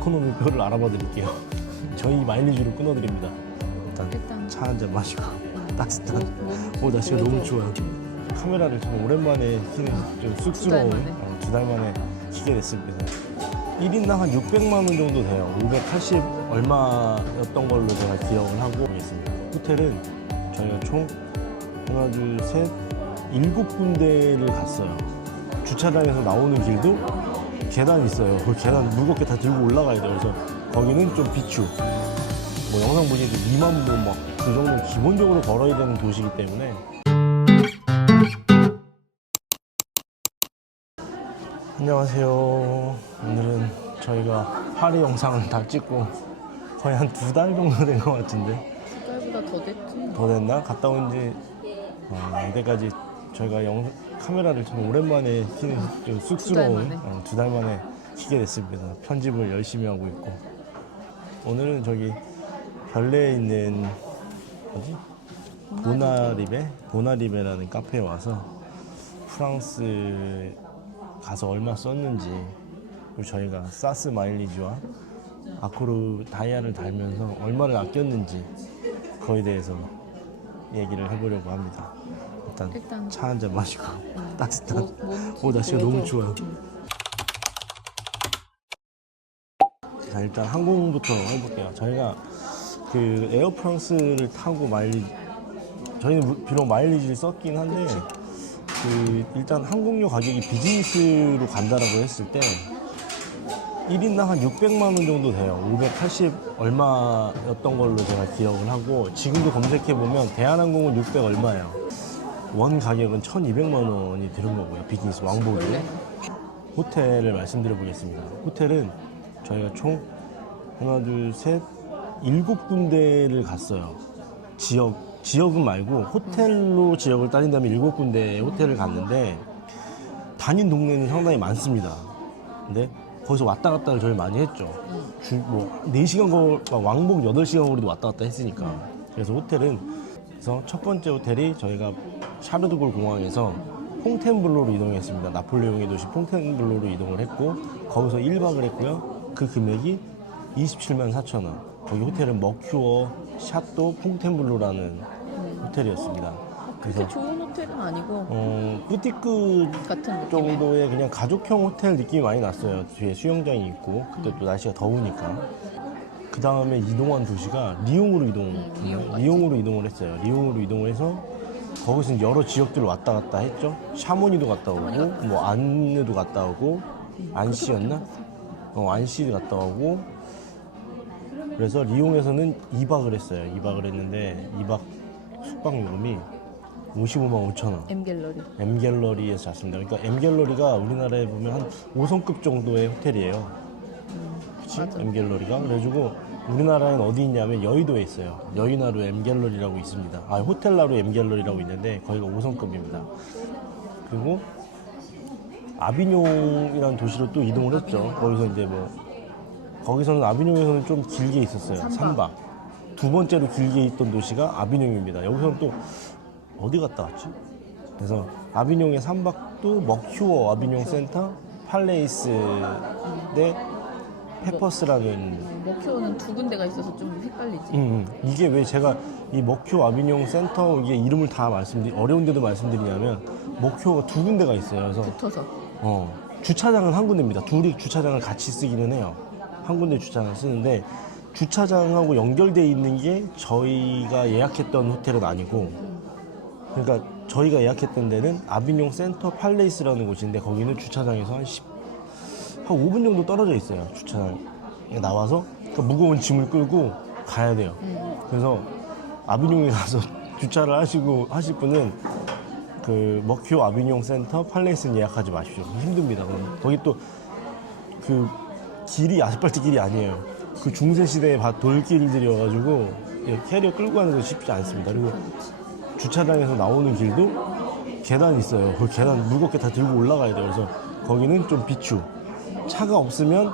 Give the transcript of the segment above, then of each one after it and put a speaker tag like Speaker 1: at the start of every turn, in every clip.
Speaker 1: 에코노미표를 알아봐 드릴게요. 저희 마일리지로 끊어드립니다. 일단
Speaker 2: 일단
Speaker 1: 차 한 잔 마시고 따뜻한
Speaker 2: 몸,
Speaker 1: 오 날씨가 너무 좋아요. 카메라를 참 오랜만에 키는 좀 쑥스러운. 어, 두달 만에 키게 됐습니다. 1인당 한 600만 원 정도 돼요. 580 얼마였던 걸로 제가 기억을 하고 있습니다. 호텔은 저희가 총 하나 둘 셋 일곱 군데를 갔어요. 주차장에서 나오는 길도 계단이 있어요. 그 계단 무겁게 다 들고 올라가야 돼요. 그래서 거기는 좀 비추. 뭐 영상 보니까 2만 보 막그 정도 기본적으로 걸어야 되는 도시이기 때문에 안녕하세요. 오늘은 저희가 파리 영상을 다 찍고 거의 한 두 달 정도 된 것 같은데
Speaker 2: 두 달보다 더 됐지.
Speaker 1: 더 됐나? 갔다 온지 어, 이때까지 저희가 영, 카메라를 참 오랜만에 키는 좀 쑥스러운
Speaker 2: 만에.
Speaker 1: 어, 두달 만에 키게 됐습니다. 편집을 열심히 하고 있고 오늘은 저기 별내에 있는 뭐지? 보나리베 보나리베라는 카페에 와서 프랑스 가서 얼마 썼는지 그리고 저희가 사스 마일리지와 아코르 다이아를 달면서 얼마를 아꼈는지 그거에 대해서 얘기를 해보려고 합니다. 일단,
Speaker 2: 일단
Speaker 1: 차 한 잔 마시고 따뜻한
Speaker 2: 몸, 몸
Speaker 1: 오 날씨가. 너무 좋아요. 자 일단 항공부터 해볼게요. 저희가 그 에어프랑스를 타고 마일리 저희는 무- 비록 마일리지를 썼긴 한데 그 일단 항공료 가격이 비즈니스로 간다라고 했을 때 1인당 한 600만 원 정도 돼요. 580 얼마였던 걸로 제가 기억을 하고 지금도 검색해 보면 대한항공은 600 얼마예요. 원 가격은 1,200만 원이 드는 거고요. 비즈니스 왕복이. 호텔을 말씀드려 보겠습니다. 호텔은 저희가 총 하나, 둘, 셋, 일곱 군데를 갔어요. 지역, 지역은 말고 호텔로 지역을 따진다면 일곱 군데 호텔을 갔는데 다닌 동네는 상당히 많습니다. 근데 거기서 왔다 갔다를 저희 많이 했죠. 주, 뭐, 4시간 걸, 왕복 8시간 거리도 왔다 갔다 했으니까. 그래서 호텔은, 그래서 첫 번째 호텔이 저희가 샤르드골 공항에서 퐁텐블로로 이동했습니다. 나폴레옹의 도시 퐁텐블로로 이동을 했고, 거기서 1박을 했고요. 그 금액이 27만 4천 원. 거기 호텔은 머큐어 샤또 퐁텐블로라는 호텔이었습니다. 그래서,
Speaker 2: 좋은 호텔은 아니고
Speaker 1: 어, 뿌티크
Speaker 2: 같은 느낌의
Speaker 1: 정도의 그냥 가족형 호텔 느낌이 많이 났어요. 뒤에 수영장이 있고 그때 또 날씨가 더우니까. 그 다음에 이동한 도시가 리옹으로 이동,
Speaker 2: 음, 리옹.
Speaker 1: 리옹으로 이동을 했어요. 리옹으로 이동을 해서 거기서 여러 지역들을 왔다 갔다 했죠. 샤모니도 갔다 오고, 뭐 안느도 갔다 오고, 안시였나? 어, 안시 갔다 오고. 그래서 리옹에서는 2박을 했어요. 2박을 했는데 2박 숙박 요금이 55만 5천 원.
Speaker 2: M 갤러리.
Speaker 1: M갤러리에서 잤습니다. 그러니까 M갤러리가 우리나라에 보면 한 5성급 정도의 호텔이에요. 그치?
Speaker 2: 맞아.
Speaker 1: M갤러리가. 그래가지고 우리나라엔 어디 있냐면 여의도에 있어요. 여의나루 M갤러리라고 있습니다. 아, 호텔나루 M갤러리라고 있는데 거기가 5성급입니다. 그리고 아비뇽이라는 도시로 또 이동을 했죠. 거기서 이제 뭐 거기서는 아비뇽에서는 좀 길게 있었어요.
Speaker 2: 삼박.
Speaker 1: 3박. 두 번째로 길게 있던 도시가 아비뇽입니다. 여기서는 또 어디 갔다 왔지? 그래서 아비뇽의 3박도 머큐어 아비뇽 센터 팔레이스 대 페퍼스라는
Speaker 2: 목표는 두 군데가 있어서 좀 헷갈리지.
Speaker 1: 음, 음. 이게 왜 제가 이 머큐어 아비뇽 센터 이게 이름을 다 말씀드리 어려운데도 말씀드리냐면 머큐어가 두 군데가 있어요. 그래서
Speaker 2: 붙어서
Speaker 1: 어, 주차장은 한 군데입니다. 둘이 주차장을 같이 쓰기는 해요. 한 군데 주차장을 쓰는데 주차장하고 연결돼 있는 게 저희가 예약했던 호텔은 아니고 그러니까 저희가 예약했던 데는 아비뇽 센터 팔레이스라는 곳인데 거기는 주차장에서 한 10, 한 5분 정도 떨어져 있어요. 주차장에 나와서 그 무거운 짐을 끌고 가야 돼요. 그래서 아비뇽에 가서 주차를 하시고 하실 분은 그 머큐 아비뇽 센터 팔레이스는 예약하지 마십시오. 힘듭니다. 그럼. 거기 또 그 길이 아스팔트 길이 아니에요. 그 중세 시대의 바- 돌길들이어가지고 예, 캐리어 끌고 가는 거 쉽지 않습니다. 그리고 주차장에서 나오는 길도 계단이 있어요. 그 계단 무겁게 다 들고 올라가야 돼요. 그래서 거기는 좀 비추. 차가 없으면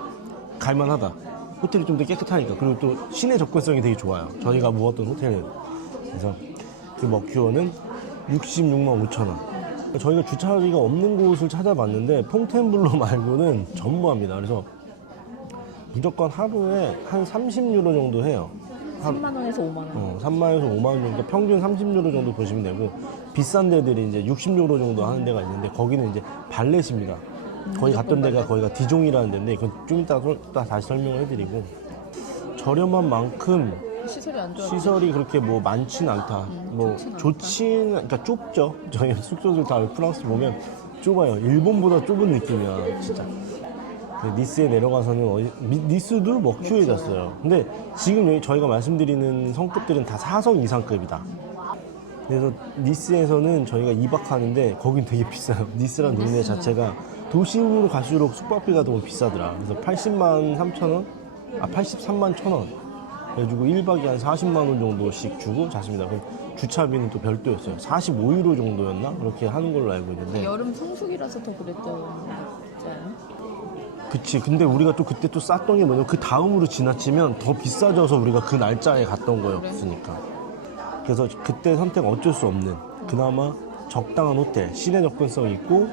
Speaker 1: 갈만하다. 호텔이 좀 더 깨끗하니까. 그리고 또 시내 접근성이 되게 좋아요. 저희가 묵었던 호텔은. 그래서 그 머큐어는 66만 5천 원. 저희가 주차비가 없는 곳을 찾아봤는데 퐁텐블로 말고는 전무합니다. 그래서 무조건 하루에 한 30유로 정도 해요. 한
Speaker 2: 3만 원에서 5만 원.
Speaker 1: 어, 3만에서 5만 원 정도, 평균 30유로 정도 보시면 되고 비싼 데들이 이제 60유로 정도 하는 데가 있는데 거기는 이제 발렛입니다. 거기 갔던 데가 거기가 디종이라는 데인데 그건 좀 이따 설- 또 다시 설명을 해드리고 저렴한 만큼
Speaker 2: 시설이 안 좋아.
Speaker 1: 시설이 그렇게 뭐 많진 않다. 뭐
Speaker 2: 좋진 않다.
Speaker 1: 좋진 그러니까 좁죠. 저희 숙소들 다 프랑스 보면 좁아요. 일본보다 좁은 느낌이야, 진짜. 그 니스에 내려가서는 어디- 미- 니스도 먹큐에졌어요. 근데 지금 여기 저희가 말씀드리는 성급들은 다 4성 이상급이다. 그래서 니스에서는 저희가 2박 하는데 거긴 되게 비싸요. 니스라는 동네. 자체가 도시로 갈수록 숙박비가 너무 비싸더라. 그래서 80만 3천 원? 아 83만 1천 원. 그래가지고 1박에 한 40만 원 정도씩 주고 잤습니다. 그럼 주차비는 또 별도였어요. 45유로 정도였나? 그렇게 하는 걸로 알고 있는데.
Speaker 2: 여름 성수기라서 더 그랬던 거지 않아요?
Speaker 1: 그치. 근데 우리가 또 그때 또 쌌던 게 뭐냐면 그 다음으로 지나치면 더 비싸져서 우리가 그 날짜에 갔던 거였으니까. 그래서 그때 선택 어쩔 수 없는 그나마 적당한 호텔, 시내 접근성 있고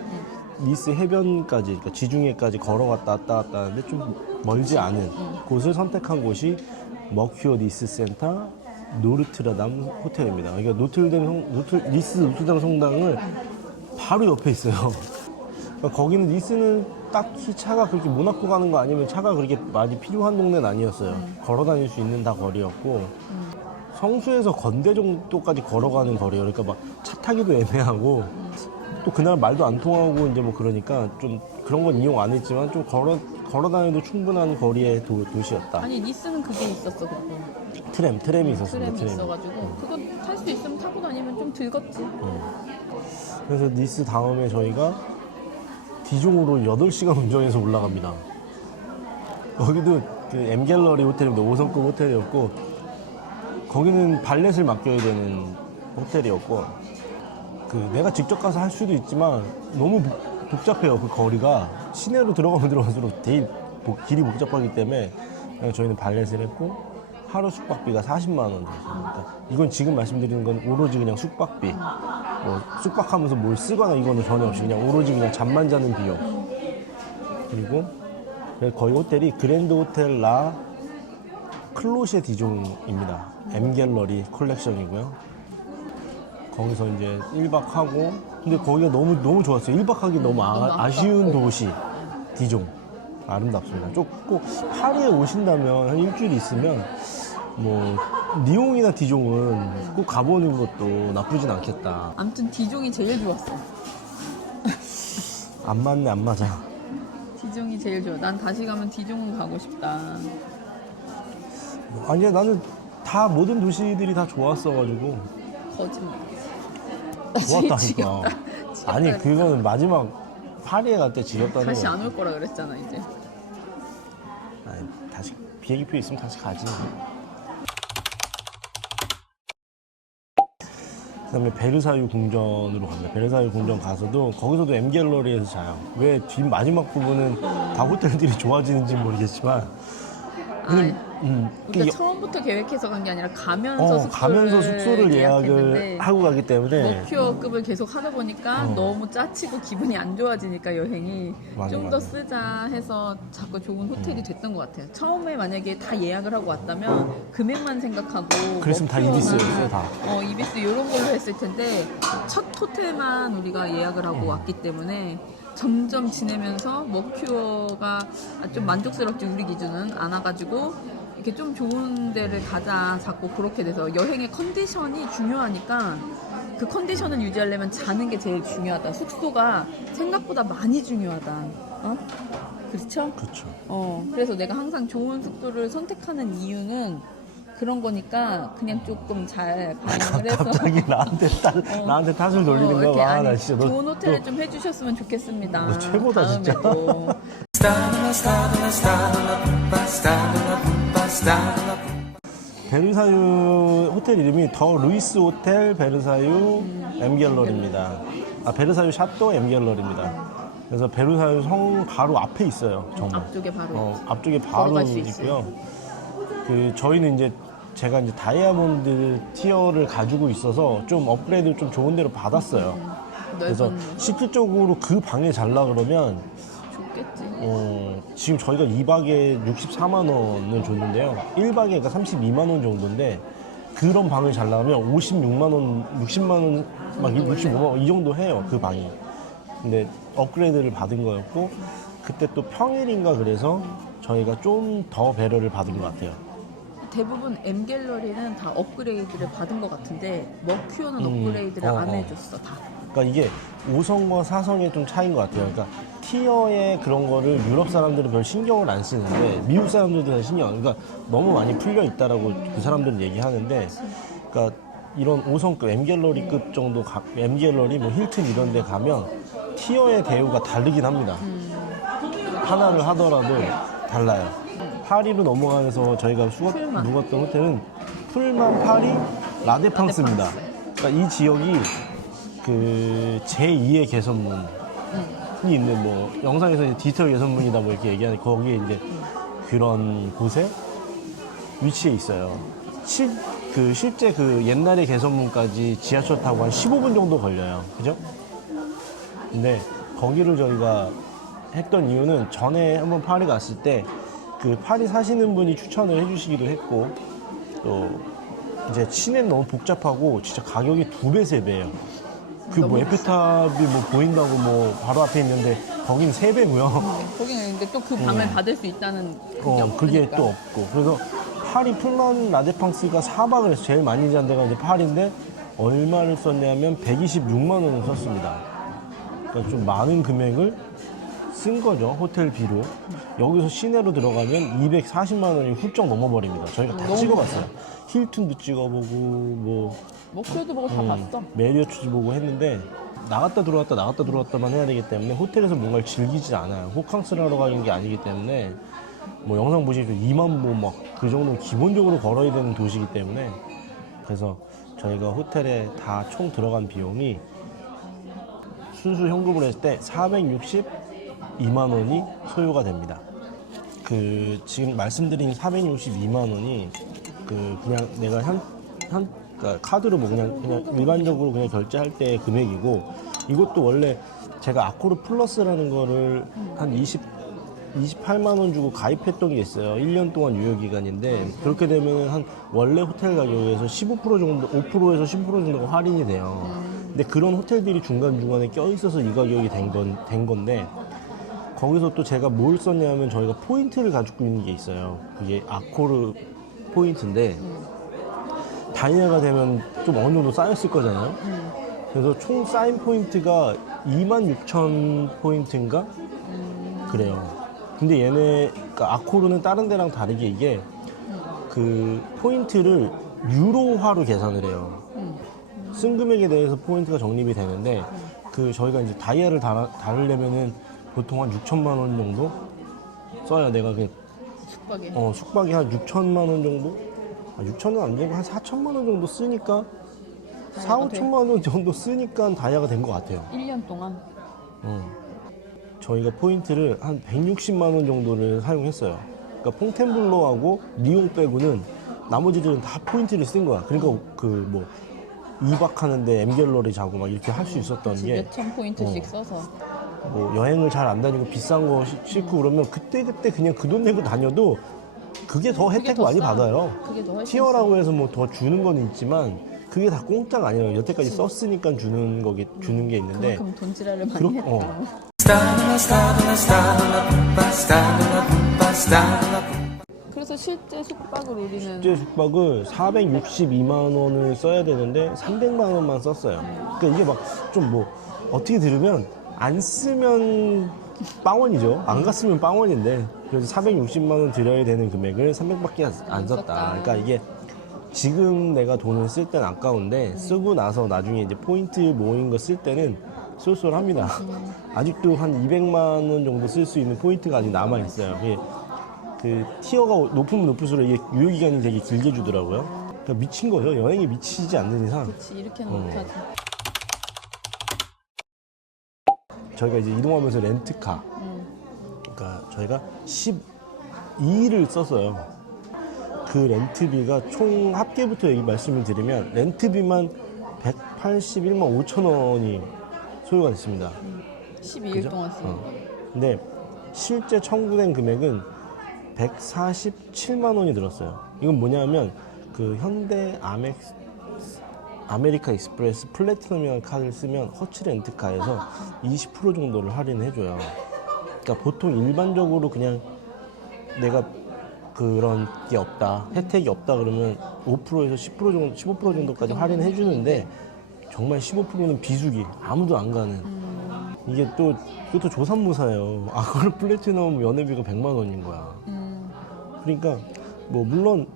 Speaker 1: 니스 해변까지, 그러니까 지중해까지 걸어갔다 왔다 갔다 하는데 좀 멀지 않은 곳을 선택한 곳이 머큐어 니스 센터 노르트라담 호텔입니다. 그러니까 노틀담 성, 노틀, 니스 노틀담 성당을 바로 옆에 있어요. 그러니까 거기는 니스는 딱히 차가 그렇게 모나코 가는 거 아니면 차가 그렇게 많이 필요한 동네는 아니었어요. 걸어 다닐 수 있는 다 거리였고 성수에서 건대 정도까지 걸어가는 거리예요. 그러니까 막 차 타기도 애매하고 또 그날 말도 안 통하고 이제 뭐 그러니까 좀 그런 건 이용 안 했지만 좀 걸어 걸어 다녀도 충분한 거리의 도, 도시였다.
Speaker 2: 아니 니스는 그게 있었어 그거.
Speaker 1: 트램 트램이 있었습니다.
Speaker 2: 트램이
Speaker 1: 트램.
Speaker 2: 있어가지고 그거 탈 수 있으면 타고 다니면 좀 들겠지.
Speaker 1: 그래서 니스 다음에 저희가 디종으로 8시간 운전해서 올라갑니다. 거기도 그 M갤러리 호텔인데 5성급 호텔이었고 거기는 발렛을 맡겨야 되는 호텔이었고 그 내가 직접 가서 할 수도 있지만 너무 복- 복잡해요 그 거리가 시내로 들어가면 들어갈수록 되게 복- 길이 복잡하기 때문에 저희는 발렛을 했고 하루 숙박비가 40만 원 들었습니다. 이건 지금 말씀드리는 건 오로지 그냥 숙박비. 뭐 숙박하면서 뭘 쓰거나 이거는 전혀 없이 그냥 오로지 그냥 잠만 자는 비용. 그리고 거의 호텔이 그랜드 호텔 라 클로셰 디종입니다. M 갤러리 컬렉션이고요. 거기서 이제 1박 하고 근데 거기가 너무 너무 좋았어요. 1박 하기 너무 아,
Speaker 2: 아깝고.
Speaker 1: 도시 디종 아름답습니다. 꼭 파리에 오신다면 한 일주일 있으면 뭐 리옹이나 디종은 꼭 가보는 것도 나쁘진 않겠다.
Speaker 2: 아무튼 디종이 제일 좋았어.
Speaker 1: 안 맞네 안 맞아.
Speaker 2: 디종이 제일 좋아. 난 다시 가면 디종은 가고 싶다.
Speaker 1: 아니야 나는 다 모든 도시들이 다 좋았어가지고
Speaker 2: 거짓말.
Speaker 1: 좋았다니까.
Speaker 2: 지겹다.
Speaker 1: 아니
Speaker 2: 지겹다.
Speaker 1: 그거는 마지막 파리에 갈 때 지겹다는
Speaker 2: 다시
Speaker 1: 거.
Speaker 2: 안 올 거라 그랬잖아 이제.
Speaker 1: 아니 다시 비행기표 있으면 다시 가지. 그다음에 베르사유 궁전으로 갑니다. 베르사유 궁전 가서도 거기서도 M 갤러리에서 자요. 왜 뒷 마지막 부분은 다 호텔들이 좋아지는지 모르겠지만, 그냥, 음,
Speaker 2: 우리가
Speaker 1: 이-
Speaker 2: 처음부터 계획해서 간 게 아니라 가면서
Speaker 1: 어,
Speaker 2: 숙소를
Speaker 1: 가면서 숙소를 예약을 하고 가기 때문에
Speaker 2: 머큐어급을 계속 하다 보니까
Speaker 1: 어.
Speaker 2: 너무 짜치고 기분이 안 좋아지니까 여행이
Speaker 1: 맞아,
Speaker 2: 좀 더
Speaker 1: 맞아.
Speaker 2: 쓰자 해서 자꾸 좋은 호텔이 됐던 것 같아요. 처음에 만약에 다 예약을 하고 왔다면 금액만 생각하고
Speaker 1: 그랬으면 다 이비스였어요, 다.
Speaker 2: 어 이비스 이런 걸로 했을 텐데 첫 호텔만 우리가 예약을 하고
Speaker 1: 음.
Speaker 2: 왔기 때문에 점점 지내면서 머큐어가 좀 만족스럽지 우리 기준은 안 와가지고 이렇게 좀 좋은 데를 가자 자꾸 그렇게 돼서 여행의 컨디션이 중요하니까 그 컨디션을 유지하려면 자는 게 제일 중요하다 숙소가 생각보다 많이 중요하다 어? 그렇죠?
Speaker 1: 그렇죠.
Speaker 2: 어 그래서 내가 항상 좋은 숙소를 선택하는 이유는 그런 거니까 그냥 조금 잘 반영을 해서
Speaker 1: 갑자기 나한테 탓,
Speaker 2: 어.
Speaker 1: 나한테 탓을 돌리는
Speaker 2: 어,
Speaker 1: 거야. 나 진짜 너,
Speaker 2: 좋은 호텔을
Speaker 1: 너
Speaker 2: 좀 해주셨으면 좋겠습니다.
Speaker 1: 너 최고다, 진짜.
Speaker 2: 다음에도.
Speaker 1: 베르사유 호텔 이름이 더 루이스 호텔 베르사유
Speaker 2: 음.
Speaker 1: M 갤러리입니다. 아 베르사유 샤또 M 갤러리입니다. 그래서 베르사유 성 바로 앞에 있어요. 정말.
Speaker 2: 앞쪽에 바로
Speaker 1: 어, 앞쪽에 바로
Speaker 2: 걸어갈 수 있어요.
Speaker 1: 있고요. 그 저희는 이제 제가 이제 다이아몬드 티어를 가지고 있어서 좀 업그레이드 좀 좋은 데로 받았어요. 그래서
Speaker 2: 넓은
Speaker 1: 실질적으로 그 방에 잘라 그러면
Speaker 2: 좋겠지.
Speaker 1: 어, 지금 저희가 2박에 64만 원을 줬는데요. 1박에 그러니까 32만 원 정도인데 그런 방을 잘 나가면 56만 원, 60만 원, 막 65만 원 이 정도 해요. 그 방이. 근데 업그레이드를 받은 거였고 그때 또 평일인가 그래서 저희가 좀 더 배려를 받은 것 같아요.
Speaker 2: 대부분 M 갤러리는 다 업그레이드를 받은 것 같은데 머큐어는
Speaker 1: 음,
Speaker 2: 업그레이드를
Speaker 1: 어,
Speaker 2: 안
Speaker 1: 어.
Speaker 2: 해줬어 다.
Speaker 1: 그러니까 이게 5성과 4성의 좀 차이인 것 같아요. 그러니까 티어의 그런 거를 유럽 사람들은 별 신경을 안 쓰는데 미국 사람들도 다 신경. 안- 그러니까 너무 많이 풀려 있다라고 그 사람들은 얘기하는데, 그러니까 이런 5성급 M 갤러리급 정도 가, M 갤러리 뭐 힐튼 이런 데 가면 티어의 대우가 다르긴 합니다. 하나를 하더라도 달라요. 파리로 넘어가면서 저희가 수업. 묵었던 호텔은 풀만 파리 라데팡스입니다. 그러니까 이 지역이 그 제2의 개선문이 있는 뭐 영상에서 이제 디지털 개선문이다 뭐 이렇게 얘기하는 거기에 이제 그런 곳에 위치해 있어요. 실, 그 실제 그 옛날의 개선문까지 지하철 타고 한 15분 정도 걸려요. 그죠? 근데 거기를 저희가 했던 이유는 전에 한번 파리 갔을 때 그 파리 사시는 분이 추천을 해주시기도 했고 또 이제 시내는 너무 복잡하고 진짜 가격이 두 배, 세 배예요. 그 뭐 에펠탑이 뭐 보인다고 뭐 바로 앞에 있는데 거긴 세 배고요.
Speaker 2: 거기는 근데 또그 방을 받을 수 있다는 그게
Speaker 1: 어, 그게
Speaker 2: 없으니까.
Speaker 1: 또 없고. 그래서 파리 풀만 라데팡스가 4박을 해서 제일 많이 잔 데가 이제 파리인데 얼마를 썼냐면 126만 원을 썼습니다. 그러니까 좀 많은 금액을 쓴 거죠. 호텔 비로. 여기서 시내로 들어가면 240만 원이 훌쩍 넘어버립니다. 저희가 다 찍어봤어요. 힐튼도 찍어보고 뭐
Speaker 2: 머큐어도 보고 다
Speaker 1: 음,
Speaker 2: 봤어.
Speaker 1: 메리어트도 보고 했는데 나갔다 들어왔다 나갔다 들어왔다만 해야 되기 때문에 호텔에서 뭔가를 즐기지 않아요. 호캉스를 하러 가는 게 아니기 때문에 뭐 영상 보시면 2만 뭐막그 정도 기본적으로 걸어야 되는 도시이기 때문에 그래서 저희가 호텔에 다 총 들어간 비용이 순수 현금으로 했을 때 462만 원이 소요가 됩니다. 그 지금 말씀드린 462만 원이 그 그냥 내가 한, 한 그러니까 카드로 뭐 그냥 그냥 일반적으로 그냥 결제할 때 금액이고 이것도 원래 제가 아코르 플러스라는 거를 한 20, 28만 원 주고 가입했던 게 있어요. 1년 동안 유효 기간인데 그렇게 되면 한 원래 호텔 가격에서 15% 정도 5%에서 15% 정도가 할인이 돼요. 근데 그런 호텔들이 중간 중간에 껴 있어서 이 가격이 된, 건, 된 건데 거기서 또 제가 뭘 썼냐면 저희가 포인트를 가지고 있는 게 있어요. 그게 아코르 포인트인데 다이아가 되면 좀 어느 정도 쌓였을 거잖아요. 그래서 총 쌓인 포인트가 2만 6천 포인트인가? 그래요. 근데 얘네, 그러니까 아코르는 다른 데랑 다르게 이게 그 포인트를 유로화로 계산을 해요. 쓴 금액에 대해서 포인트가 적립이 되는데 그 저희가 이제 다이아를 달, 달으려면은 보통 한 6천만 원 정도 써야 내가 그
Speaker 2: 숙박에.
Speaker 1: 어, 숙박이 한 6천만 원 정도? 아, 6천은 안 되고 한 4천만 원 정도 쓰니까 4,
Speaker 2: 다이아가 돼?
Speaker 1: 5천만 원 정도 쓰니까 다이아가 된 것 같아요.
Speaker 2: 1년 동안
Speaker 1: 어. 저희가 포인트를 한 160만 원 정도를 사용했어요. 그러니까 퐁텐블로하고 리옹 빼고는 나머지들은 다 포인트를 쓴 거야. 그러니까 그뭐 2박 하는데 엠갤러리 자고 막 이렇게 할 수 있었던 게
Speaker 2: 몇 천 포인트씩
Speaker 1: 어.
Speaker 2: 써서
Speaker 1: 뭐 여행을 잘 안 다니고 비싼 거 시- 싫고 그러면 그때 그때 그냥 그 돈 내고 다녀도 그게 더 혜택
Speaker 2: 더
Speaker 1: 많이
Speaker 2: 싸.
Speaker 1: 받아요.
Speaker 2: 그게 더 훨씬
Speaker 1: 티어라고 해서 뭐 더 주는 건 있지만 그게 다 공짜가 아니에요. 여태까지 썼으니까 주는 거기 주는 게 있는데
Speaker 2: 그만큼 돈지랄을 많이
Speaker 1: 그렇-
Speaker 2: 했다.
Speaker 1: 어.
Speaker 2: 그래서 실제 숙박을 우리는
Speaker 1: 실제 숙박을 462만 원을 써야 되는데 300만 원만 썼어요. 그러니까 이게 막 좀 뭐 어떻게 들으면 안 쓰면 빵원이죠. 안 갔으면 빵원인데 그래서 460만 원 들여야 되는 금액을 300밖에
Speaker 2: 안안
Speaker 1: 썼다. 그러니까 이게 지금 내가 돈을 쓸 땐 아까운데 쓰고 나서 나중에 이제 포인트 모인 거 쓸 때는 쏠쏠합니다. 아직도 한 200만 원 정도 쓸 수 있는 포인트가 아직 남아 있어요. 그 티어가 높으면 높을수록 이게 유효 기간이 되게 길게 주더라고요. 그러니까 미친 거죠. 여행이 미치지 않는 이상
Speaker 2: 그렇지 이렇게는
Speaker 1: 어.
Speaker 2: 못하지.
Speaker 1: 저희가 이제 이동하면서 렌트카
Speaker 2: 음.
Speaker 1: 그러니까 저희가 12일을 썼어요. 그 렌트비가 총 합계부터 얘기 말씀을 드리면 렌트비만 181만 5천 원이 소요가 됐습니다.
Speaker 2: 12일
Speaker 1: 그죠?
Speaker 2: 동안 쓰는
Speaker 1: 어. 근데 실제 청구된 금액은 147만 원이 들었어요. 이건 뭐냐면 그 현대 아멕스 아메리카 익스프레스 플래티넘이라는 카드를 쓰면 허츠 렌트카에서 20% 정도를 할인해줘요. 그러니까 보통 일반적으로 그냥 내가 그런 게 없다, 혜택이 없다 그러면 5%에서 10% 정도, 15% 정도까지 할인해 주는데 정말 15%는 비수기, 아무도 안 가는. 이게 또 그것도 조삼모사예요. 아, 그걸 플래티넘 연회비가 100만 원인 거야.
Speaker 2: 음,
Speaker 1: 그러니까 뭐 물론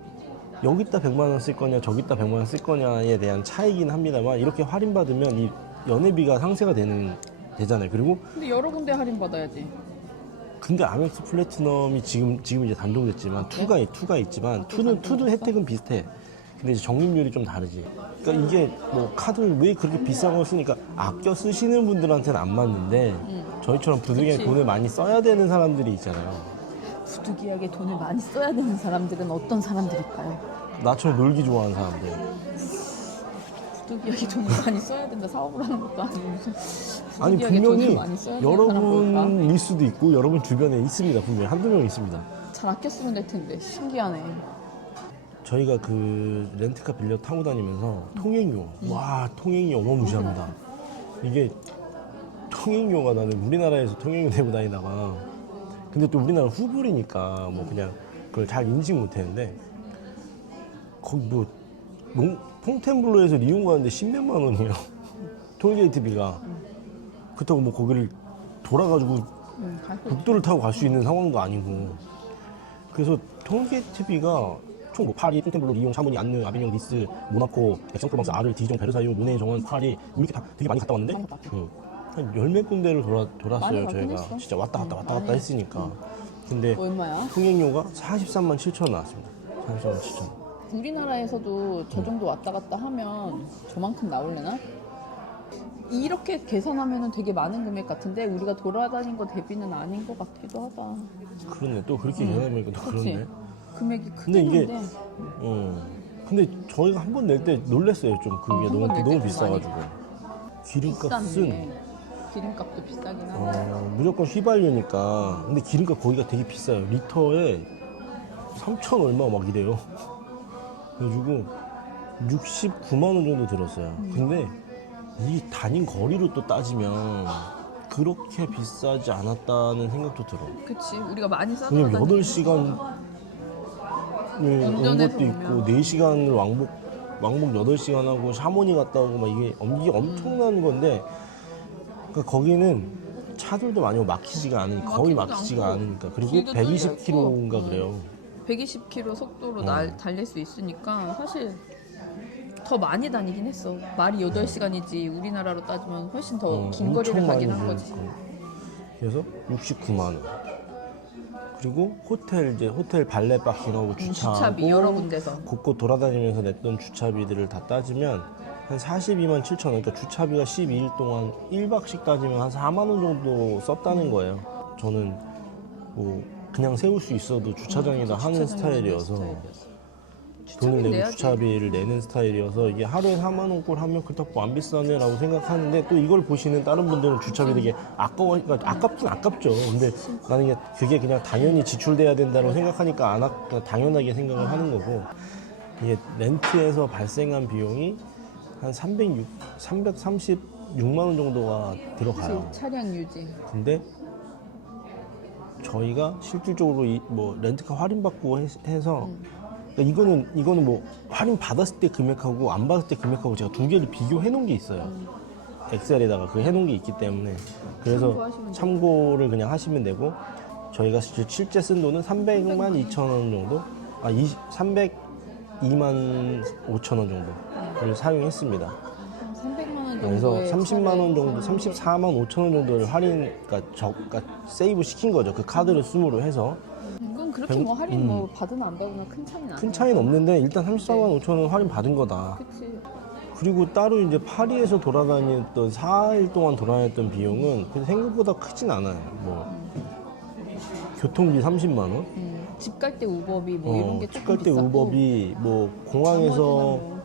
Speaker 1: 여기다 100만 원 쓸 거냐 저기다 100만 원 쓸 거냐에 대한 차이긴 합니다만 이렇게 할인 받으면 이 연회비가 상쇄가 되는 되잖아요. 그리고
Speaker 2: 근데 여러 군데 할인 받아야지.
Speaker 1: 근데 아멕스 플래티넘이 지금 지금 이제 단종됐지만 투가 투가 있지만 투는 투도 혜택은 비슷해. 근데 이제 적립률이 좀 다르지. 그러니까 이게 뭐 카드를 왜 그렇게 비싼 걸 쓰니까 아껴 쓰시는 분들한테는 안 맞는데 저희처럼 부득이하게
Speaker 2: 그치.
Speaker 1: 돈을 많이 써야 되는 사람들이 있잖아요.
Speaker 2: 부득이하게 돈을 많이 써야 되는 사람들은 어떤 사람들일까요?
Speaker 1: 나처럼 놀기 좋아하는 사람들.
Speaker 2: 부득이하게 돈을 많이 써야 된다 사업을 하는 것도 아니고. 무슨
Speaker 1: 아니
Speaker 2: 부득이하게 돈을
Speaker 1: 분명히
Speaker 2: 많이 써야 되는 사람 볼까?
Speaker 1: 여러분일 수도 있고 여러분 주변에 있습니다. 분명히 한두 명 있습니다.
Speaker 2: 잘 아껴 쓰면 될 텐데 신기하네.
Speaker 1: 저희가 그 렌트카 빌려 타고 다니면서 통행료. 와 통행이 어마무시합니다. 이게 통행료가 나는 우리나라에서 통행료 내고 다니다가 근데 또 우리나라 후불이니까 뭐 그냥 그걸 잘 인식 못했는데 거기 뭐 롱- 퐁텐블로에서 리용 가는데 십몇만 원이에요 톨게이트비가 그렇다고 뭐 거기를 돌아가지고
Speaker 2: 음, 갈 수-
Speaker 1: 국도를 타고 갈 수 있는 상황도 아니고 그래서 통계TV가 총뭐 파리, 퐁텐블로, 리옹, 샤모니, 안느, 아비뇽, 니스, 모나코, 엑성프랑스, 아를, 디종, 베르사유, 모네, 정원, 파리 이렇게 다 되게 많이 갔다 왔는데
Speaker 2: 많이 갔다.
Speaker 1: 응. 한 열 몇 군데를 돌아, 돌았어요
Speaker 2: 많이
Speaker 1: 저희가
Speaker 2: 했어.
Speaker 1: 진짜 왔다 갔다
Speaker 2: 응,
Speaker 1: 왔다 갔다
Speaker 2: 했어.
Speaker 1: 했으니까 근데
Speaker 2: 얼마야?
Speaker 1: 통행료가 43만 7천 원 나왔습니다 43만 7천 원
Speaker 2: 우리나라에서도 저 정도 왔다 갔다 하면 저만큼 나올래나? 이렇게 계산하면 되게 많은 금액 같은데 우리가 돌아다닌 거 대비는 아닌 것 같기도 하다.
Speaker 1: 그러네 또 그렇게 계산해보니까 또
Speaker 2: 그치?
Speaker 1: 그렇네
Speaker 2: 금액이
Speaker 1: 근데
Speaker 2: 크긴
Speaker 1: 이게-
Speaker 2: 한데
Speaker 1: 어. 근데 저희가 한 번 낼 때 놀랬어요 좀 그게
Speaker 2: 어, 한번
Speaker 1: 너무
Speaker 2: 낼때
Speaker 1: 너무
Speaker 2: 좀
Speaker 1: 비싸가지고 기름값은
Speaker 2: 비싼데 기름값도 비싸긴 하네.
Speaker 1: 어, 무조건 휘발유니까. 근데 기름값 거기가 되게 비싸요. 리터에 3천 얼마 막 이래요. 그래가지고 69만 원 정도 들었어요. 근데 이 다닌 거리로 또 따지면 그렇게 비싸지 않았다는 생각도 들어.
Speaker 2: 그치 우리가 많이 싸다
Speaker 1: 왜냐면 8시간 온
Speaker 2: 운전해서
Speaker 1: 것도 있고
Speaker 2: 오면.
Speaker 1: 4시간을 왕복 왕복 8시간 하고 샤모니 갔다 오고 막 이게 엄- 이게 엄청난 건데 그러니까 거기는 차들도 많이 오고 막히지가 않으니까 거의
Speaker 2: 막히지도
Speaker 1: 막히지가
Speaker 2: 않고
Speaker 1: 않으니까 그리고
Speaker 2: 길도 뚫려
Speaker 1: 120km인가
Speaker 2: 있고.
Speaker 1: 그래요.
Speaker 2: 120km 속도로
Speaker 1: 어.
Speaker 2: 날, 달릴 수 있으니까 사실 더 많이 다니긴 했어. 말이 8시간이지 우리나라로 따지면 훨씬 더
Speaker 1: 어,
Speaker 2: 긴 거리를
Speaker 1: 엄청
Speaker 2: 가긴
Speaker 1: 많이
Speaker 2: 한 거지.
Speaker 1: 그래서 69만 원. 그리고 호텔 이제 호텔 발레 파킹하고
Speaker 2: 음,
Speaker 1: 주차하고
Speaker 2: 주차비 여러 군데서.
Speaker 1: 곳곳 돌아다니면서 냈던 주차비들을 다 따지면 한 42만 7천 원. 그러니까 주차비가 12일 동안 1박씩 따지면 한 4만 원 정도 썼다는 거예요. 저는 뭐 그냥 세울 수 있어도 주차장에다 하는
Speaker 2: 주차장에
Speaker 1: 스타일이어서. 돈을 내고
Speaker 2: 내야지.
Speaker 1: 주차비를 내는 스타일이어서 이게 하루에 4만 원꼴 하면 그렇다고 안 비싸네라고 생각하는데 또 이걸 보시는 다른 분들은 주차비 되게 아까워 그러니까 아깝긴 아깝죠. 근데 나는 이게 그게 그냥 당연히 지출돼야 된다고 생각하니까 안 아, 그냥 당연하게 생각을 하는 거고 이게 렌트에서 발생한 비용이 한 306, 336만 원 정도가 들어가요.
Speaker 2: 차량 유지.
Speaker 1: 근데 저희가 실질적으로 이 뭐 렌트카 할인 받고 해- 해서 그러니까 이거는 이거는 뭐 할인 받았을 때 금액하고 안 받았을 때 금액하고 제가 두 개를 비교해 놓은 게 있어요. 엑셀에다가 그 해놓은 게 있기 때문에. 그래서 참고를 그냥 하시면 되고 저희가 실- 실제 쓴 돈은 300만 2천 원 정도? 아 302만 5천 원 정도를 사용했습니다.
Speaker 2: 300만 원
Speaker 1: 그래서
Speaker 2: 정도의
Speaker 1: 30만 원 정도,
Speaker 2: 차를
Speaker 1: 34만 5천 원 정도를 할인, 그러니까 저, 그러니까 세이브 시킨 거죠. 그 카드를 쓰므로 해서
Speaker 2: 이건 그렇게
Speaker 1: 백-
Speaker 2: 뭐 할인
Speaker 1: 음.
Speaker 2: 뭐 받으나 안 받으나 큰 차이는
Speaker 1: 큰 차이는 없는데 일단 34만 5천 원 할인 받은 거다.
Speaker 2: 그치.
Speaker 1: 그리고 따로 이제 파리에서 돌아다녔던 4일 동안 돌아다녔던 비용은 생각보다 크진 않아요. 뭐 교통비 30만 원,
Speaker 2: 음, 집 갈 때 우버비 뭐 이런 게 조금
Speaker 1: 집갈 때 우버비, 뭐
Speaker 2: 나머지는
Speaker 1: 공항에서
Speaker 2: 뭐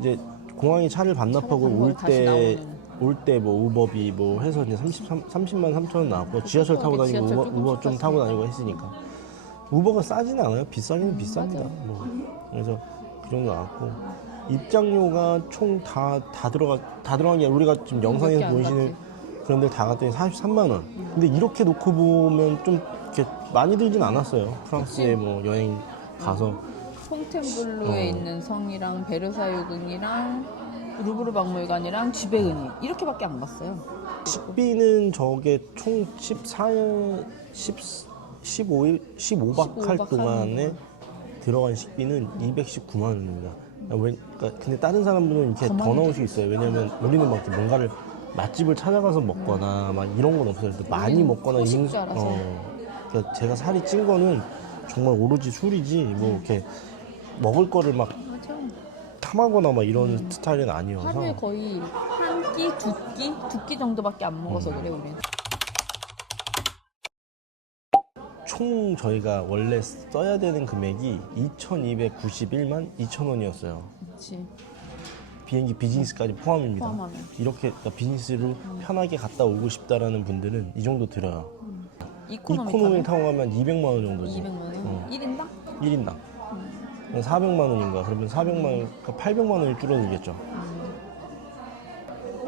Speaker 1: 이제 공항에 차를 반납하고 올 때. 올 때 뭐 우버비 뭐 해서 이제 33, 30만 3천 원 나왔고 지하철 타고 다니고
Speaker 2: 지하철
Speaker 1: 우버, 우버 좀. 타고 다니고 했으니까. 우버가 싸진 않아요. 비싸긴 비쌉니다.
Speaker 2: 맞아요.
Speaker 1: 뭐. 그래서 그 정도 나왔고. 입장료가 총 다 다 들어가 다 들어간 게 아니라 우리가 지금 영상에서
Speaker 2: 안
Speaker 1: 보이시는. 그런 데를 다 갔더니 43만 원. 근데 이렇게 놓고 보면 좀 이렇게 많이 들진 않았어요. 프랑스에 뭐 여행 가서
Speaker 2: 퐁텐블루에
Speaker 1: 어.
Speaker 2: 있는 성이랑 베르사유 궁이랑 루브르 박물관이랑 쥐베은이 이렇게밖에 안 갔어요.
Speaker 1: 식비는 저게 총 14일, 10, 15일, 15박
Speaker 2: 15박 할할
Speaker 1: 동안에 들어간 식비는 219만 원입니다. 왜, 그러니까 근데 다른 사람들은 이렇게
Speaker 2: 더
Speaker 1: 나올 수 있어요. 왜냐면 우리는 막 이렇게 뭔가를 맛집을 찾아가서 먹거나 막 이런 건 없어요. 많이 먹거나
Speaker 2: 소식자라서.
Speaker 1: 어, 그러니까 제가 살이 찐 거는 정말 오로지 술이지 뭐 이렇게 먹을 거를 막
Speaker 2: 맞아.
Speaker 1: 탐하거나 막 이런 스타일은 아니어서
Speaker 2: 하루에 거의 한 끼, 두 끼, 두 끼 정도밖에 안 먹어서
Speaker 1: 음.
Speaker 2: 그래 우리는.
Speaker 1: 총 저희가 원래 써야 되는 금액이 2,291만 2천 원이었어요.
Speaker 2: 그렇지.
Speaker 1: 비행기 비즈니스까지 포함입니다.
Speaker 2: 포함하면.
Speaker 1: 이렇게 그러니까 비즈니스로 편하게 갔다 오고 싶다라는 분들은 이 정도 들어요.
Speaker 2: 이코노미,
Speaker 1: 이코노미 타고 가면 200만 원 정도지.
Speaker 2: 200만 원.
Speaker 1: 어.
Speaker 2: 1인당?
Speaker 1: 1인당. 400만 원인가? 그러면 400만 원, 그러니까 800만 원이 줄어들겠죠.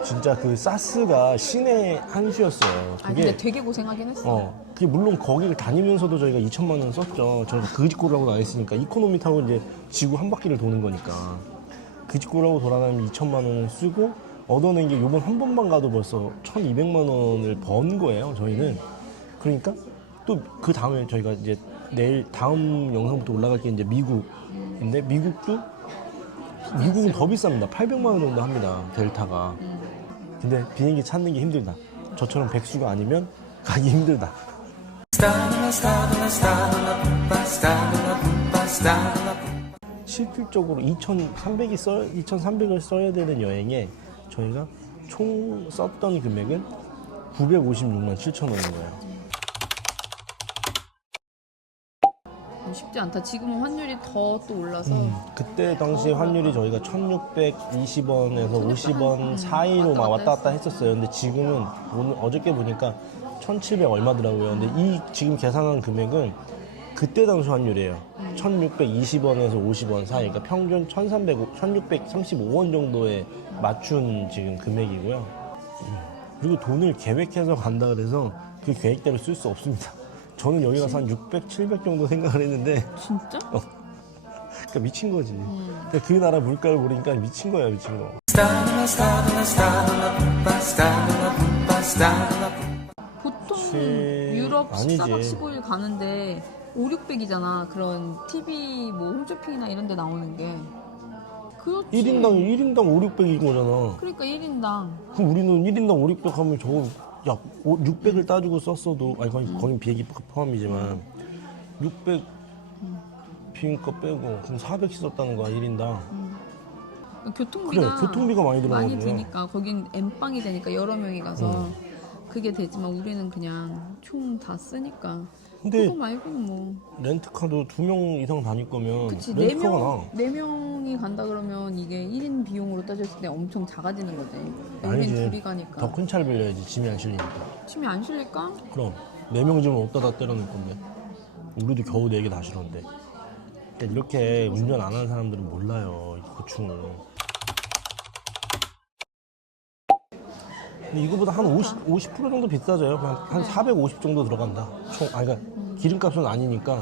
Speaker 1: 진짜 그 사스가 신의 한 수였어요.
Speaker 2: 아 근데 되게 고생하긴 했어.
Speaker 1: 어, 그게 물론 거기를 다니면서도 저희가 2천만 원 썼죠. 저희가 그 직구라고 안 했으니까 이코노미 타고 이제 지구 한 바퀴를 도는 거니까 그 직구라고 돌아다니면 2천만 원을 쓰고 얻어낸 게 요번 한 번만 가도 벌써 1,200만 원을 번 거예요. 저희는 그러니까 또 그 다음에 저희가 이제 내일 다음 영상부터 올라갈 게 이제 미국인데 미국도 미국은 더 비쌉니다. 800만 원 정도 합니다. 델타가. 근데 비행기 찾는 게 힘들다. 저처럼 백수가 아니면 가기 힘들다. 실질적으로 2,300이 써 2,300을 써야 되는 여행에 저희가 총 썼던 금액은 956만 7천 원인 거예요.
Speaker 2: 쉽지 않다. 지금은 환율이 더 또 올라서
Speaker 1: 그때 당시 환율이 저희가 1,620원에서 50원 사이로 막 왔다 갔다 했었어요. 근데 지금은 오늘 어저께 보니까 1,700 얼마더라고요. 근데 이 지금 계산한 금액은 그때 당시 환율이에요. 1,620원에서 50원 사이. 그러니까 평균 1,300, 1,635원 정도에 맞춘 지금 금액이고요. 음. 그리고 돈을 계획해서 간다 그래서 그 계획대로 쓸 수 없습니다. 저는 여기 가서 한 600, 700 정도 생각을 했는데
Speaker 2: 진짜?
Speaker 1: 그러니까 미친 거지. 그러니까 그 나라 물가를 모르니까 미친 거야, 미친 거.
Speaker 2: 보통
Speaker 1: 그치.
Speaker 2: 유럽
Speaker 1: 아니지.
Speaker 2: 14박 15일 가는데 5, 600이잖아. 그런 TV 뭐 홈쇼핑이나 이런 데 나오는 게. 그렇지.
Speaker 1: 1인당, 1인당 5, 600인 거잖아.
Speaker 2: 그러니까 1인당.
Speaker 1: 그럼 우리는 1인당 5, 600 하면 저거, 야, 600을 따지고 썼어도, 아니, 거기, 거긴 비행기 포함이지만, 600 비행값 빼고, 그럼 400씩 썼다는 거야, 1인당.
Speaker 2: 교통비가
Speaker 1: 그래, 교통비가 많이
Speaker 2: 많이
Speaker 1: 들어가거든요.
Speaker 2: 드니까 거긴 엠빵이 되니까 여러 명이 가서
Speaker 1: 어.
Speaker 2: 그게 되지만 우리는 그냥 총 다 쓰니까
Speaker 1: 근데
Speaker 2: 그거 말고는 뭐.
Speaker 1: 렌트카도 두 명 이상 다닐 거면,
Speaker 2: 그치 네
Speaker 1: 렌트카가 나.
Speaker 2: 명 네 명이 간다 그러면 이게 1인 비용으로 따졌을 때 엄청 작아지는 거지. 우린 둘이 가니까.
Speaker 1: 더 큰 차를 빌려야지, 짐이 안 실리니까.
Speaker 2: 침이 안 실릴까?
Speaker 1: 그럼. 네명 집은 어디다 다 때려놓을 건데. 우리도 겨우 네 개 다 실었는데. 그러니까 이렇게 운전 안 하는 사람들은 몰라요 이 고충을 근데 이거보다 한 50, 50% 정도 비싸져요. 그냥 한 450 정도 들어간다. 총 아 그러니까 기름값은 아니니까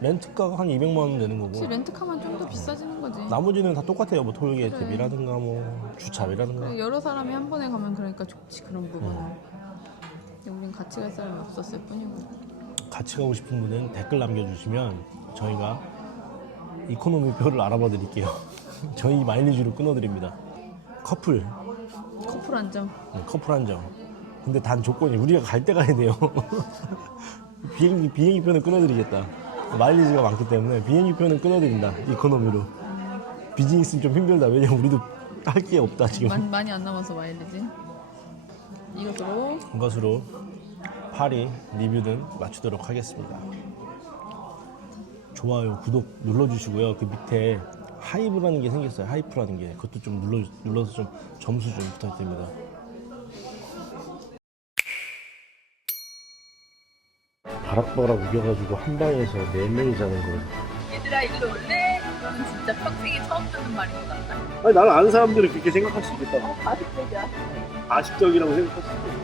Speaker 1: 렌트가가 한 200만 원 되는 거고.
Speaker 2: 혹시 렌트카만 좀 더 비싸지는 거지?
Speaker 1: 나머지는 다 똑같아요. 뭐 톨게이트비라든가 뭐 주차비라든가.
Speaker 2: 그래, 여러 사람이 한 번에 가면 그러니까 좋지 그런 부분은
Speaker 1: 어.
Speaker 2: 근데 우린 같이 갈 사람이 없었을 뿐이고.
Speaker 1: 같이 가고 싶은 분은 댓글 남겨주시면 저희가 이코노미 표를 알아봐 드릴게요. 저희 마일리지로 끊어드립니다. 커플,
Speaker 2: 커플 한정
Speaker 1: 네, 커플 한정. 근데 단 조건이 우리가 갈 때 가야 돼요. 비행기, 비행기 표는 끊어드리겠다. 마일리지가 많기 때문에 비행기 표는 끊어드린다. 이코노미로. 비즈니스는 좀 힘들다. 왜냐면 우리도 할 게 없다 지금.
Speaker 2: 많이, 많이 안 남아서 마일리지 이것으로
Speaker 1: 이것으로 파리 리뷰는 마치도록 하겠습니다. 좋아요, 구독 눌러주시고요. 그 밑에 하이브라는 게 생겼어요. 하이프라는 게 그것도 좀 눌러, 눌러서 좀 점수 좀 부탁드립니다. 바락바락 우겨가지고 한 방에서 네 명이 자는 거.
Speaker 2: 얘들아 일로 올래? 이건 진짜 평생에 처음 듣는 말인 것 같다.
Speaker 1: 아니 나는 아는 사람들은 그렇게 생각할 수 있겠다.
Speaker 2: 어, 가족들이야.
Speaker 1: 아식적이라고 생각할 수 있겠다.